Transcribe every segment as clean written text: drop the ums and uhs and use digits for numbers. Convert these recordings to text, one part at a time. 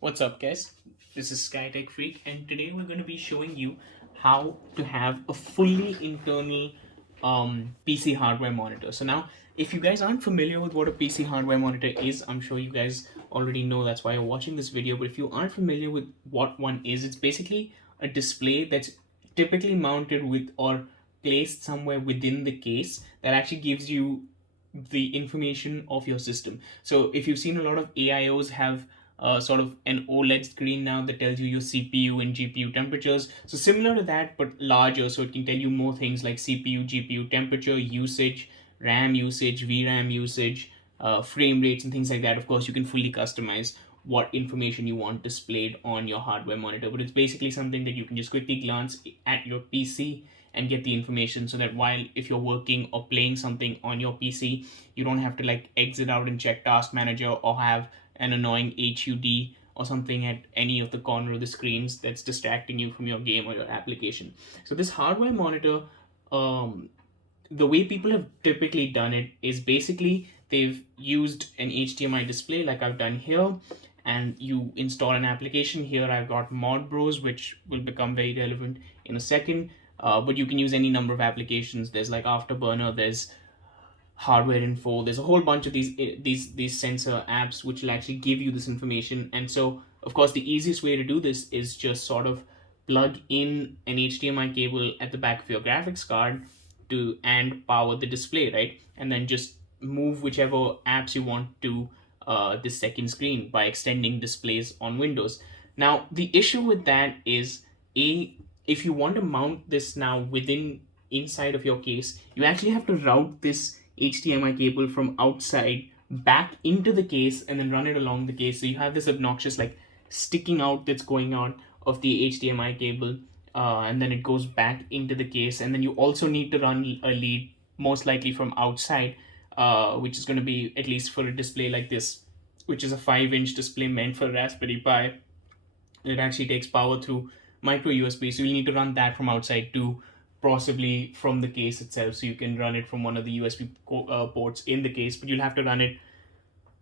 What's up, guys? This is SkyTech Freak, and today we're going to be showing you how to have a fully internal PC hardware monitor. So now, if you guys aren't familiar with what a PC hardware monitor is, I'm sure you guys already know. That's why you're watching this video. But if you aren't familiar with what one is, it's basically a display that's typically mounted with or placed somewhere within the case that actually gives you the information of your system. So if you've seen a lot of AIOs have sort of an OLED screen now that tells you your CPU and GPU temperatures. So similar to that, but larger, so it can tell you more things like CPU, GPU temperature, usage, RAM usage, VRAM usage, frame rates, and things like that. Of course, you can fully customize what information you want displayed on your hardware monitor, but it's basically something that you can just quickly glance at your PC and get the information, so that while if you're working or playing something on your PC, you don't have to like exit out and check task manager or have an annoying HUD or something at any of the corner of the screens that's distracting you from your game or your application. So this hardware monitor, um, the way people have typically done it is basically they've used an HDMI display like I've done here, and you install an application. Here I've got ModBros, which will become very relevant in a second. But you can use any number of applications. There's like Afterburner, there's hardware info, there's a whole bunch of these sensor apps which will actually give you this information. And so of course the easiest way to do this is just sort of plug in an HDMI cable at the back of your graphics card to and power the display, right? And then just move whichever apps you want to the second screen by extending displays on Windows. Now the issue with that is, a if you want to mount this now within inside of your case, you actually have to route this HDMI cable from outside back into the case and then run it along the case. So you have this obnoxious like sticking out that's going out of the HDMI cable, and then it goes back into the case. And then you also need to run a lead, most likely from outside, which is going to be, at least for a display like this, which is a 5-inch display meant for Raspberry Pi, it actually takes power through micro USB. So you'll need to run that from outside too, possibly from the case itself. So you can run it from one of the USB ports in the case, but you'll have to run it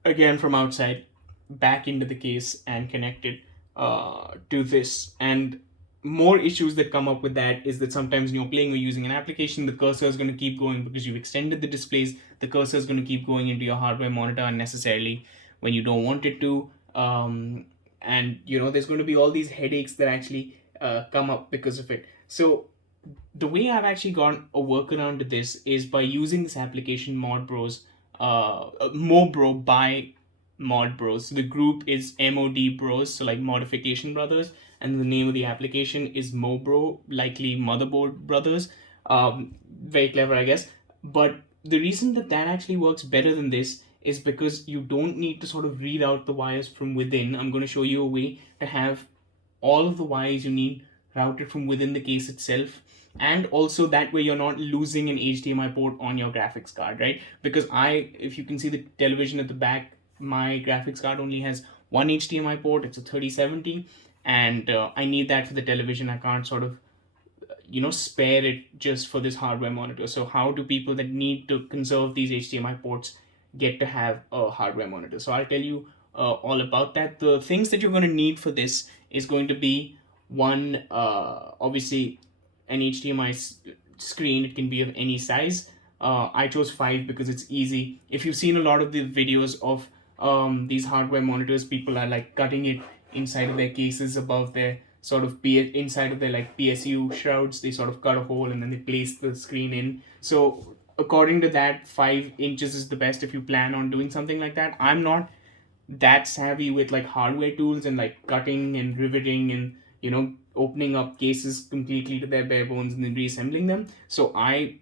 again from outside back into the case and connect it to this. And more issues that come up with that is that sometimes when you're playing or using an application, the cursor is going to keep going because you've extended the displays. The cursor is going to keep going into your hardware monitor unnecessarily when you don't want it to. And there's going to be all these headaches that actually come up because of it. So the way I've actually got a workaround to this is by using this application ModBros, MoBro by ModBros. So the group is ModBros, so like Modification Brothers, and the name of the application is MoBro, likely Motherboard Brothers. Very clever, I guess. But the reason that actually works better than this is because you don't need to sort of read out the wires from within. I'm going to show you a way to have all of the wires you need routed from within the case itself, and also that way you're not losing an HDMI port on your graphics card, right? Because if you can see the television at the back, my graphics card only has one HDMI port. It's a 3070, and I need that for the television. I can't sort of spare it just for this hardware monitor. So how do people that need to conserve these HDMI ports get to have a hardware monitor? So I'll tell you all about that. The things that you're going to need for this is going to be one, obviously an HDMI screen. It can be of any size. I chose 5 because it's easy. If you've seen a lot of the videos of these hardware monitors, people are like cutting it inside of their cases above their sort of inside of their like PSU shrouds. They sort of cut a hole and then they place the screen in. So according to that, 5 inches is the best if you plan on doing something like that. I'm not that savvy with like hardware tools and like cutting and riveting and opening up cases completely to their bare bones and then reassembling them. So I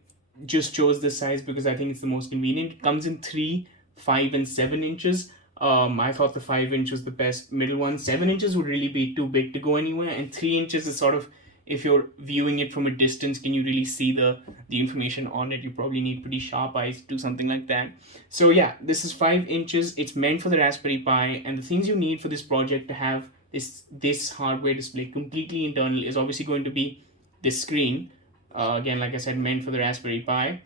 just chose this size because I think it's the most convenient. It comes in 3, 5, and 7 inches. I thought the 5-inch was the best middle one. 7 inches would really be too big to go anywhere, and 3 inches is sort of, if you're viewing it from a distance, can you really see the information on it? You probably need pretty sharp eyes to do something like that. So yeah, this is 5 inches. It's meant for the Raspberry Pi, and the things you need for this project to have this hardware display completely internal is obviously going to be this screen. Again, like I said, meant for the Raspberry Pi.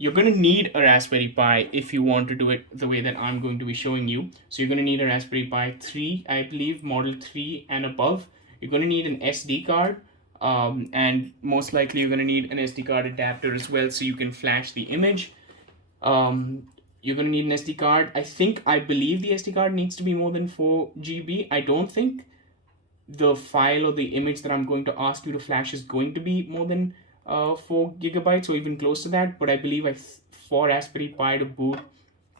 you're going to need a Raspberry Pi if you want to do it the way that I'm going to be showing you. So you're going to need a Raspberry Pi 3, I believe, model 3 and above. You're going to need an SD card, and most likely you're going to need an SD card adapter as well so you can flash the image. Um, you're going to need an SD card. I believe the SD card needs to be more than 4 GB. I don't think the file or the image that I'm going to ask you to flash is going to be more than 4 gigabytes or even close to that. But I believe for Raspberry Pi to boot,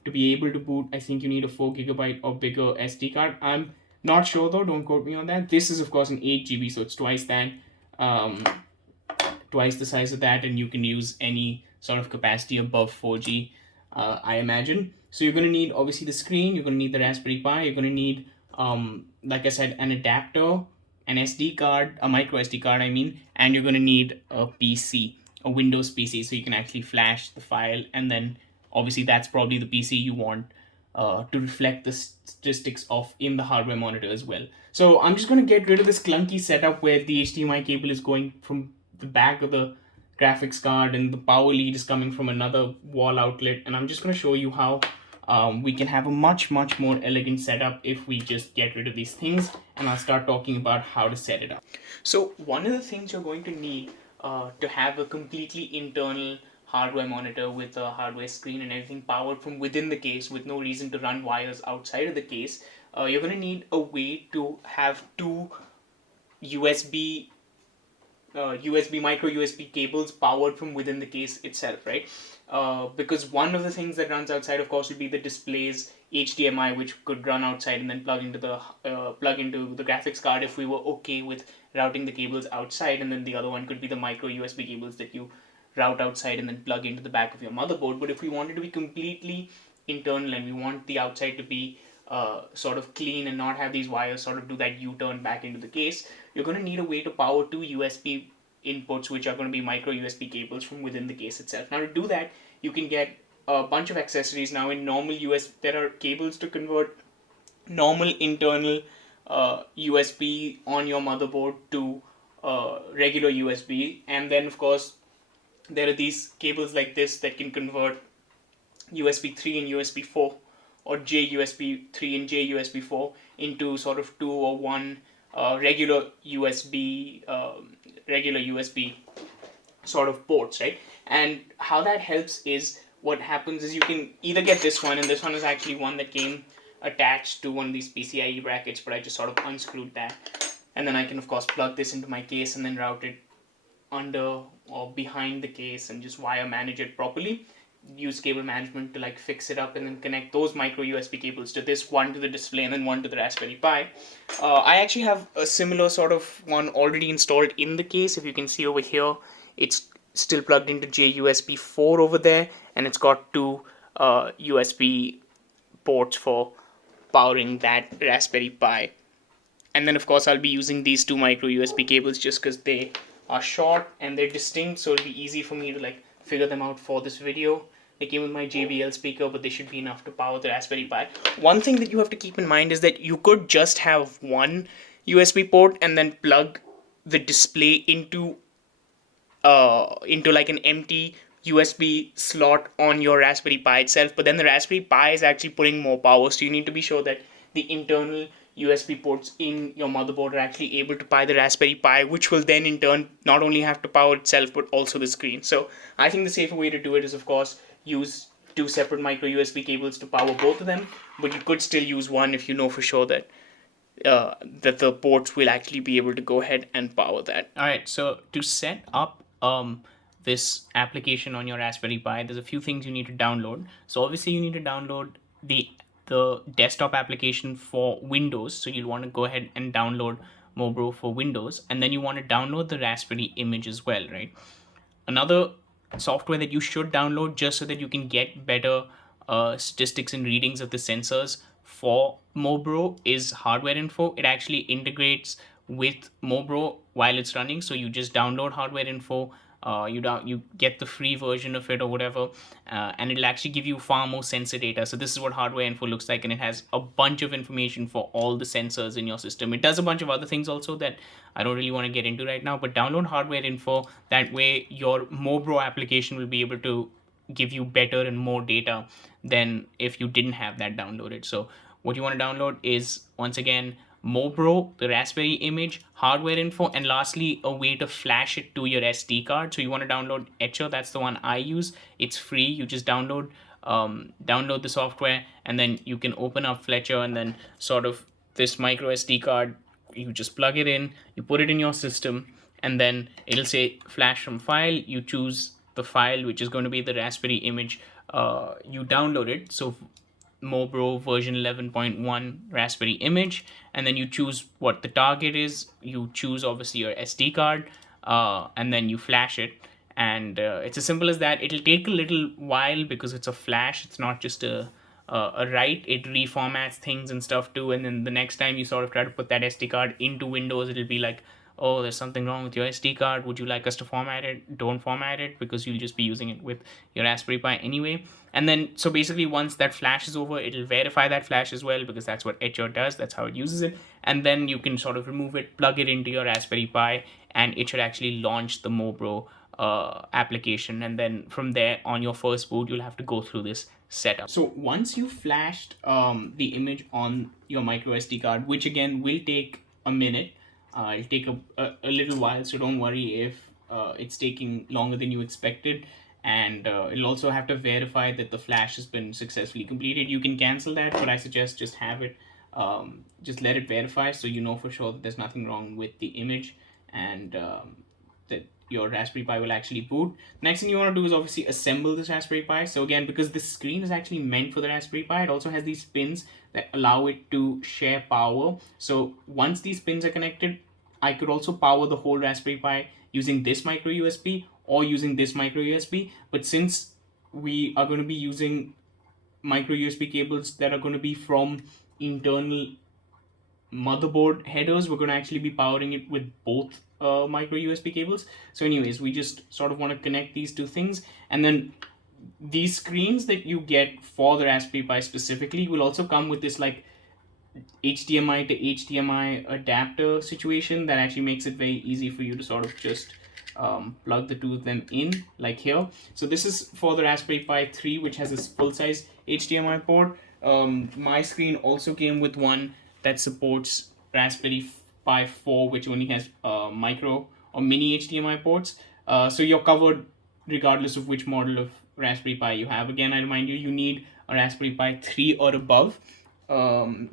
to be able to boot, I think you need a 4 gigabyte or bigger SD card. I'm not sure though, don't quote me on that. This is of course an 8 GB, so it's twice that, twice the size of that, and you can use any sort of capacity above 4G, I imagine. So you're going to need obviously the screen, you're going to need the Raspberry Pi, you're going to need, like I said, an adapter, an SD card, a micro SD card, I mean, and you're going to need a PC, a Windows PC, so you can actually flash the file, and then obviously that's probably the PC you want to reflect the statistics of in the hardware monitor as well. So I'm just going to get rid of this clunky setup where the HDMI cable is going from the back of the graphics card and the power lead is coming from another wall outlet, and I'm just going to show you how we can have a much more elegant setup if we just get rid of these things, and I'll start talking about how to set it up. So one of the things you're going to need to have a completely internal hardware monitor with a hardware screen and everything powered from within the case with no reason to run wires outside of the case, you're going to need a way to have two USB micro USB cables powered from within the case itself, right? Because one of the things that runs outside, of course, would be the display's HDMI, which could run outside and then plug into the graphics card if we were okay with routing the cables outside, and then the other one could be the micro USB cables that you route outside and then plug into the back of your motherboard. But if we wanted to be completely internal and we want the outside to be sort of clean and not have these wires sort of do that U-turn back into the case, you're going to need a way to power two USB inputs, which are going to be micro USB cables from within the case itself. Now to do that, you can get a bunch of accessories. Now in normal there are cables to convert normal internal USB on your motherboard to regular USB, and then of course there are these cables like this that can convert USB 3 and USB 4, or JUSB 3 and JUSB 4 into sort of 2 or 1 regular USB sort of ports, right? And how that helps is, what happens is you can either get this one, and this one is actually one that came attached to one of these PCIe brackets, but I just sort of unscrewed that, and then I can of course plug this into my case and then route it under or behind the case and just wire manage it properly. Use cable management to like fix it up and then connect those micro USB cables to this, one to the display and then one to the Raspberry Pi. I actually have a similar sort of one already installed in the case. If you can see over here, it's still plugged into JUSB 4 over there, and it's got two USB ports for powering that Raspberry Pi. And then of course I'll be using these two micro USB cables just because they are short and they're distinct, so it'll be easy for me to like figure them out for this video. They came with my JBL speaker, but they should be enough to power the Raspberry Pi. One thing that you have to keep in mind is that you could just have one USB port and then plug the display into like an empty USB slot on your Raspberry Pi itself, but then the Raspberry Pi is actually putting more power, so you need to be sure that the internal USB ports in your motherboard are actually able to power the Raspberry Pi, which will then in turn not only have to power itself but also the screen. So I think the safer way to do it is of course use two separate micro USB cables to power both of them, but you could still use one if you know for sure that the ports will actually be able to go ahead and power that. Alright, so to set up this application on your Raspberry Pi, there's a few things you need to download. So obviously you need to download the desktop application for Windows. So you'll want to go ahead and download MoBro for Windows, and then you want to download the Raspberry image as well, right? Another software that you should download just so that you can get better statistics and readings of the sensors for MoBro is Hardware Info. It actually integrates with MoBro while it's running, so you just download Hardware Info. You get the free version of it or whatever, and it'll actually give you far more sensor data. So this is what Hardware Info looks like, and it has a bunch of information for all the sensors in your system. It does a bunch of other things also that I don't really want to get into right now, but download Hardware Info. That way your MoBro application will be able to give you better and more data than if you didn't have that downloaded. So what you want to download is, once again, MoBro, the Raspberry image, hardware info, and lastly, a way to flash it to your SD card. So you want to download Etcher. That's the one I use. It's free. You just download the software, and then you can open up Fletcher, and then sort of this micro SD card, you just plug it in, you put it in your system, and then it'll say flash from file. You choose the file, which is going to be the Raspberry image you downloaded. So MoBro version 11.1 Raspberry image, and then you choose what the target is. You choose obviously your SD card, and then you flash it. And it's as simple as that. It'll take a little while because it's a flash. It's not just a write. It reformats things and stuff too. And then the next time you sort of try to put that SD card into Windows, it'll be like, oh, there's something wrong with your SD card. Would you like us to format it? Don't format it, because you'll just be using it with your Raspberry Pi anyway. And then, so basically, once that flash is over, it'll verify that flash as well, because that's what Etcher does. That's how it uses it. And then you can sort of remove it, plug it into your Raspberry Pi, and it should actually launch the MoBro application. And then from there, on your first boot, you'll have to go through this setup. So once you flashed the image on your micro SD card, which again will take a minute, it'll take a little while, so don't worry if it's taking longer than you expected. And it'll also have to verify that the flash has been successfully completed. You can cancel that, but I suggest just have it, just let it verify, so you know for sure that there's nothing wrong with the image, and that your Raspberry Pi will actually boot. Next thing you want to do is obviously assemble this Raspberry Pi. So again, because this screen is actually meant for the Raspberry Pi, it also has these pins that allow it to share power. So once these pins are connected, I could also power the whole Raspberry Pi using this micro USB or using this micro USB. But since we are going to be using micro USB cables that are going to be from internal motherboard headers, we're going to actually be powering it with both micro USB cables. So anyways, we just sort of want to connect these two things. And then these screens that you get for the Raspberry Pi specifically will also come with this like HDMI to HDMI adapter situation that actually makes it very easy for you to sort of just plug the two of them in, like here. So this is for the Raspberry Pi 3, which has this full-size HDMI port. My screen also came with one that supports Raspberry Pi 4, which only has micro or mini HDMI ports. So you're covered regardless of which model of Raspberry Pi you have. Again, I remind you, you need a Raspberry Pi 3 or above,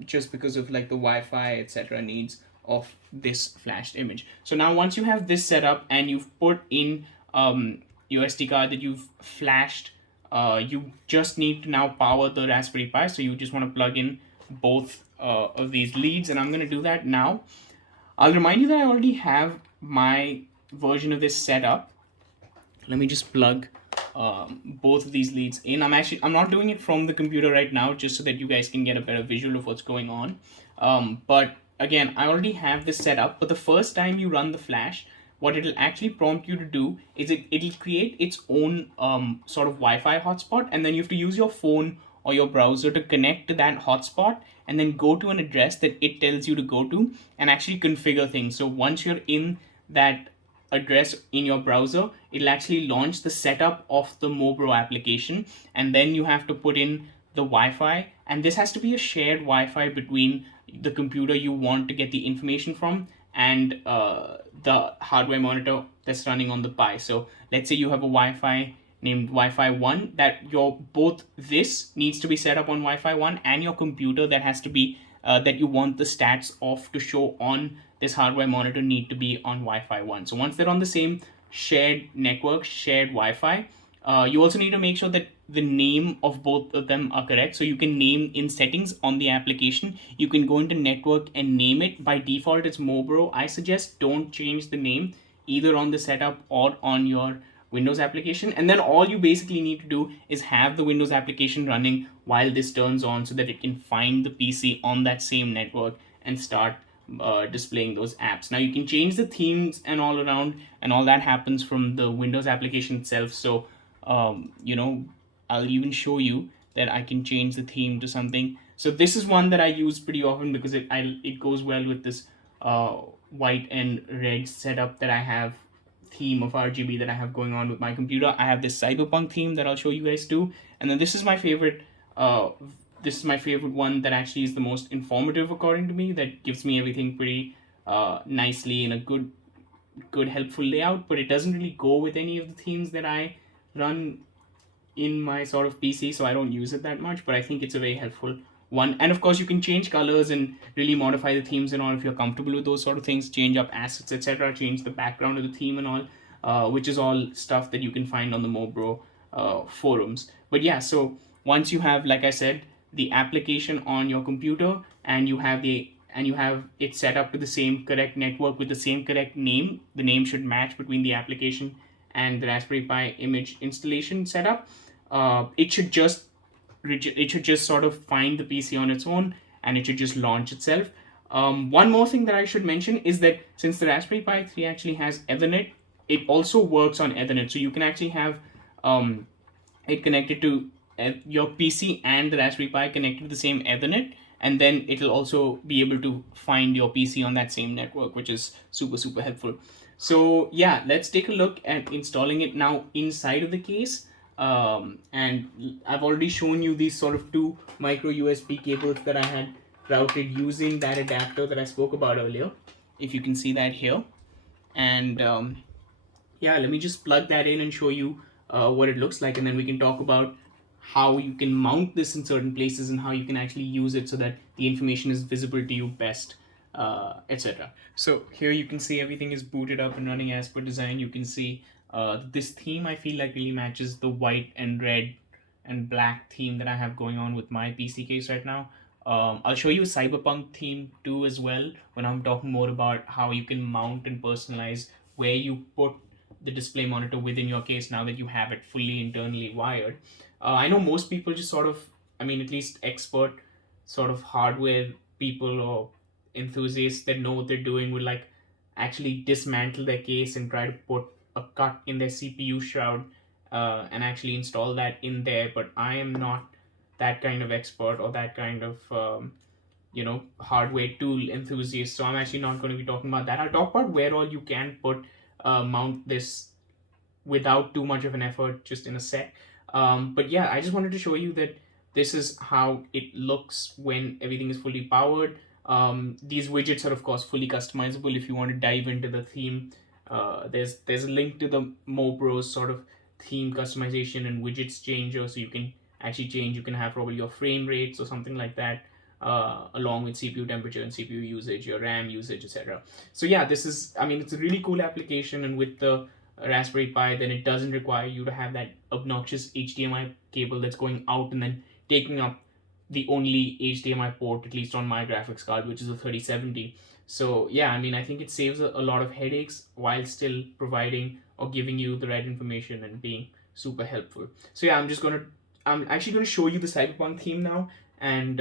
just because of like the Wi-Fi, etc. needs of this flashed image. So now once you have this set up and you've put in your SD card that you've flashed, you just need to now power the Raspberry Pi. So you just want to plug in both of these leads, and I'm going to do that now. I'll remind you that I already have my version of this set up. Let me just plug both of these leads in. I'm not doing it from the computer right now, just so that you guys can get a better visual of what's going on. But again, I already have this set up, but the first time you run the flash, what it'll actually prompt you to do is it'll create its own sort of Wi-Fi hotspot, and then you have to use your phone or your browser to connect to that hotspot, and then go to an address that it tells you to go to and actually configure things. So once you're in that address in your browser, it'll actually launch the setup of the MoBro application, and then you have to put in the Wi-Fi, and this has to be a shared Wi-Fi between the computer you want to get the information from and the hardware monitor that's running on the Pi. So let's say you have a Wi-Fi named Wi-Fi 1, that your both this needs to be set up on Wi-Fi 1, and your computer that has to be that you want the stats off to show on this hardware monitor need to be on Wi-Fi 1. So once they're on the same shared network, shared Wi-Fi, you also need to make sure that the name of both of them are correct. So you can name in settings on the application, you can go into network and name it. By default, it's MoBro. I suggest don't change the name either on the setup or on your Windows application. And then all you basically need to do is have the Windows application running while this turns on, so that it can find the PC on that same network and start displaying those apps. Now you can change the themes and all around, and all that happens from the Windows application itself. So I'll even show you that I can change the theme to something. So this is one that I use pretty often because it goes well with this white and red setup that I have theme of RGB that I have going on with my computer. I have this cyberpunk theme that I'll show you guys too, and then this is my favorite. This is my favorite one that actually is the most informative according to me. That gives me everything pretty nicely in a good helpful layout, but it doesn't really go with any of the themes that I run in my sort of PC, so I don't use it that much, but I think it's a very helpful one. And of course, you can change colors and really modify the themes and all if you're comfortable with those sort of things, change up assets, etc., change the background of the theme and all, which is all stuff that you can find on the MoBro forums. But yeah, so once you have, like I said, the application on your computer and you have it set up to the same correct network with the same correct name, the name should match between the application and the Raspberry Pi image installation setup. It should just sort of find the PC on its own, and it should just launch itself. One more thing that I should mention is that since the Raspberry Pi 3 actually has Ethernet, it also works on Ethernet. So you can actually have it connected to your PC and the Raspberry Pi connected to the same Ethernet, and then it'll also be able to find your PC on that same network, which is super helpful. So yeah, let's take a look at installing it now inside of the case. And I've already shown you these sort of two micro USB cables that I had routed using that adapter that I spoke about earlier, if you can see that here. And yeah, let me just plug that in and show you what it looks like, and then we can talk about how you can mount this in certain places and how you can actually use it so that the information is visible to you best, etc. So here you can see everything is booted up and running as per design. You can see this theme I feel like really matches the white and red and black theme that I have going on with my PC case right now. I'll show you a cyberpunk theme too as well when I'm talking more about how you can mount and personalize where you put the display monitor within your case now that you have it fully internally wired. I know most people just sort of, I mean, at least expert sort of hardware people or enthusiasts that know what they're doing would like actually dismantle their case and try to put a cut in their CPU shroud and actually install that in there. But I am not that kind of expert or that kind of hardware tool enthusiast, so I'm actually not going to be talking about that. I'll talk about where all you can put mount this without too much of an effort just in a sec. But yeah, I just wanted to show you that this is how it looks when everything is fully powered. These widgets are of course fully customizable if you want to dive into the theme. There's a link to the ModBros sort of theme customization and widgets changer, so you can actually change. You can have probably your frame rates or something like that, along with CPU temperature and CPU usage, your RAM usage, etc. So yeah, this is, I mean, it's a really cool application, and with the Raspberry Pi, then it doesn't require you to have that obnoxious HDMI cable that's going out and then taking up the only HDMI port, at least on my graphics card, which is a 3070. So yeah, I mean, I think it saves a lot of headaches while still providing or giving you the right information and being super helpful. So yeah, I'm actually gonna show you the cyberpunk theme now, and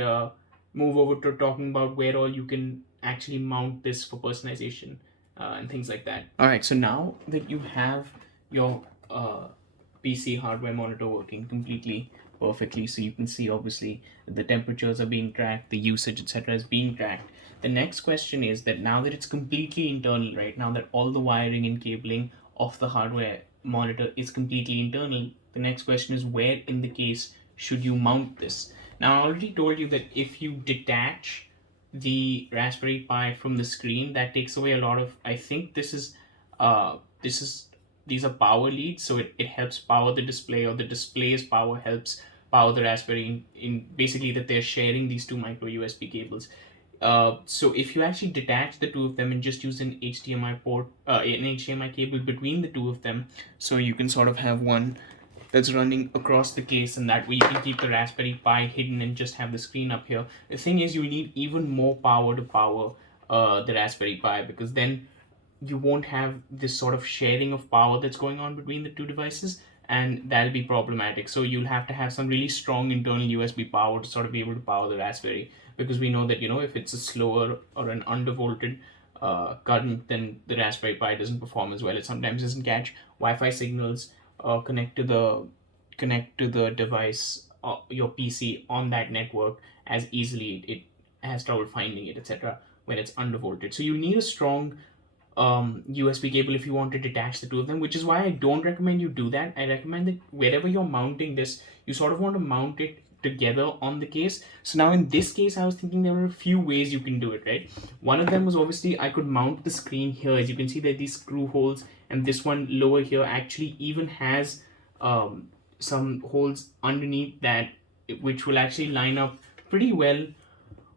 move over to talking about where all you can actually mount this for personalization and things like that. All right, so now that you have your PC hardware monitor working completely perfectly, so you can see obviously the temperatures are being tracked, the usage, etc., is being tracked. The next question is that now that it's completely internal, right, now that all the wiring and cabling of the hardware monitor is completely internal, the next question is where in the case should you mount this? Now, I already told you that if you detach the Raspberry Pi from the screen, that takes away a lot of, I think these are power leads, so it helps power the display, or the display's power helps power the Raspberry in basically that they're sharing these two micro USB cables. So if you actually detach the two of them and just use an HDMI port, an HDMI cable between the two of them, so you can sort of have one that's running across the case, and that way you can keep the Raspberry Pi hidden and just have the screen up here. The thing is, you'll need even more power to power the Raspberry Pi, because then you won't have this sort of sharing of power that's going on between the two devices, and that'll be problematic. So you'll have to have some really strong internal USB power to sort of be able to power the Raspberry, because we know that, if it's a slower or an undervolted current, then the Raspberry Pi doesn't perform as well. It sometimes doesn't catch Wi-Fi signals, connect to the device, your PC on that network as easily. It has trouble finding it, etc., when it's undervolted. So you need a strong USB cable if you want to detach the two of them, which is why I don't recommend you do that. I recommend that wherever you're mounting this, you sort of want to mount it together on the case. So now in this case, I was thinking there were a few ways you can do it, right? One of them was obviously I could mount the screen here. As you can see, there are these screw holes, and this one lower here actually even has some holes underneath that, which will actually line up pretty well,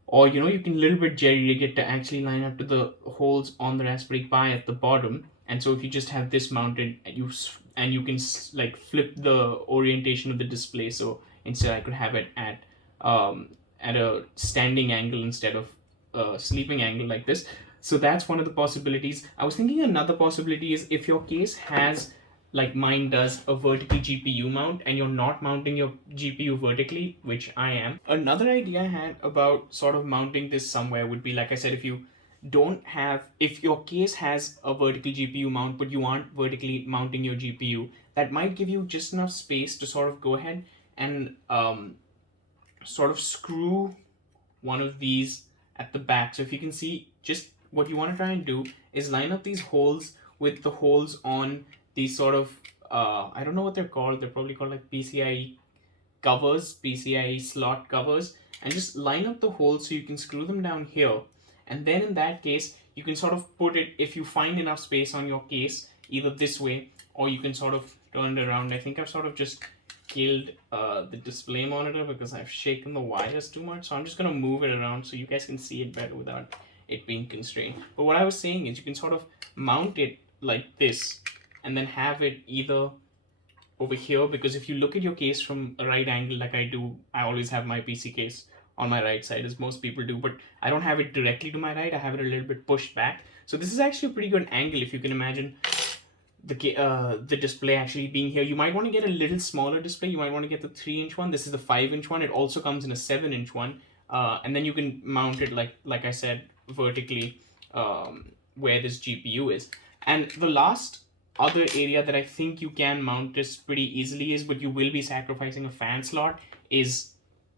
or you can a little bit jerry rig it to actually line up to the holes on the Raspberry Pi at the bottom. And so if you just have this mounted, and you can like flip the orientation of the display, so instead I could have it at a standing angle instead of a sleeping angle like this. So that's one of the possibilities. I was thinking another possibility is if your case has, like mine does, a vertical GPU mount, and you're not mounting your GPU vertically, which I am. Another idea I had about sort of mounting this somewhere would be, like I said, if your case has a vertical GPU mount but you aren't vertically mounting your GPU, that might give you just enough space to sort of go ahead and sort of screw one of these at the back. So if you can see, just what you want to try and do is line up these holes with the holes on these sort of I don't know what they're called. They're probably called like PCIe covers, PCIe slot covers, and just line up the holes so you can screw them down here. And then in that case, you can sort of put it, if you find enough space on your case, either this way, or you can sort of turn it around. I think I've sort of just killed the display monitor because I've shaken the wires too much. So I'm just going to move it around so you guys can see it better without it being constrained. But what I was saying is you can sort of mount it like this, and then have it either over here, because if you look at your case from a right angle like I do, I always have my PC case on my right side, as most people do, but I don't have it directly to my right. I have it a little bit pushed back. So this is actually a pretty good angle if you can imagine the display actually being here. You might want to get a little smaller display. You might want to get the 3-inch one. This is the 5-inch one. It also comes in a 7-inch one, and then you can mount it like I said, vertically, where this GPU is. And the last other area that I think you can mount this pretty easily is, but you will be sacrificing a fan slot, is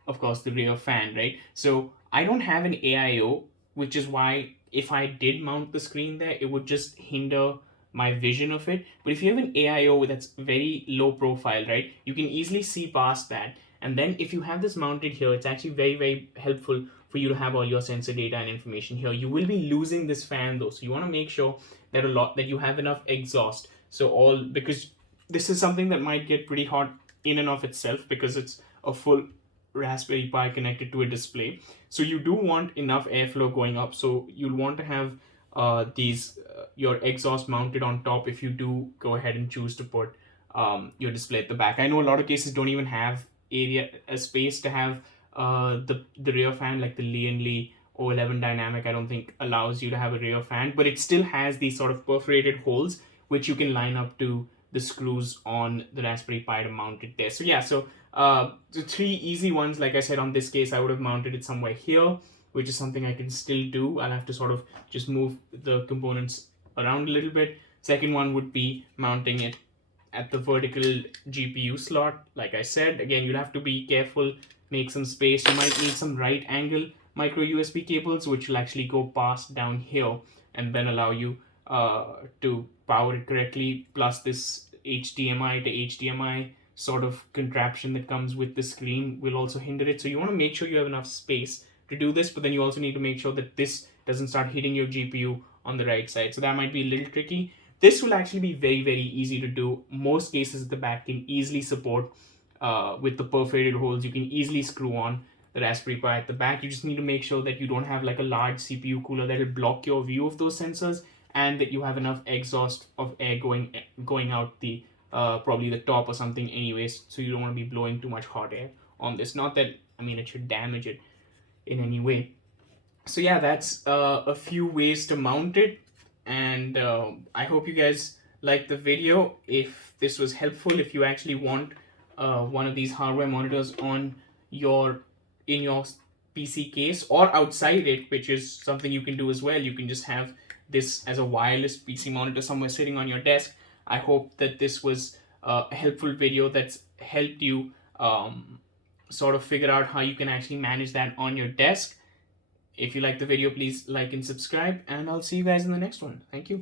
of course the rear fan, right? So I don't have an AIO, which is why if I did mount the screen there, it would just hinder my vision of it. But if you have an AIO that's very low profile, right, you can easily see past that. And then if you have this mounted here, it's actually very, very helpful for you to have all your sensor data and information here. You will be losing this fan though, so you want to make sure that you have enough exhaust. So because this is something that might get pretty hot in and of itself, because it's a full Raspberry Pi connected to a display. So you do want enough airflow going up. So you'll want to have your exhaust mounted on top if you do go ahead and choose to put your display at the back. I know a lot of cases don't even have a space to have the rear fan, like the Lee & 011 Dynamic, I don't think allows you to have a rear fan, but it still has these sort of perforated holes which you can line up to the screws on the Raspberry Pi to mount it there. So yeah, so the 3 easy ones, like I said, on this case, I would have mounted it somewhere here, which is something I can still do. I'll have to sort of just move the components around a little bit. Second one would be mounting it at the vertical GPU slot. Like I said, again, you'll have to be careful, make some space. You might need some right angle micro USB cables, which will actually go past down here and then allow you to power it correctly. Plus this HDMI to HDMI sort of contraption that comes with the screen will also hinder it. So you want to make sure you have enough space to do this, but then you also need to make sure that this doesn't start hitting your GPU on the right side. So that might be a little tricky. This will actually be very, very easy to do. Most cases at the back can easily support with the perforated holes. You can easily screw on the Raspberry Pi at the back. You just need to make sure that you don't have like a large CPU cooler that will block your view of those sensors, and that you have enough exhaust of air going out the probably the top or something anyways, so you don't want to be blowing too much hot air on this. Not that, I mean, it should damage it in any way. So yeah, that's a few ways to mount it, and I hope you guys liked the video. If this was helpful, if you actually want one of these hardware monitors in your PC case or outside it, which is something you can do as well, you can just have this as a wireless PC monitor somewhere sitting on your desk. I hope that this was a helpful video that's helped you sort of figure out how you can actually manage that on your desk. If you like the video, please like and subscribe, and I'll see you guys in the next one. Thank you.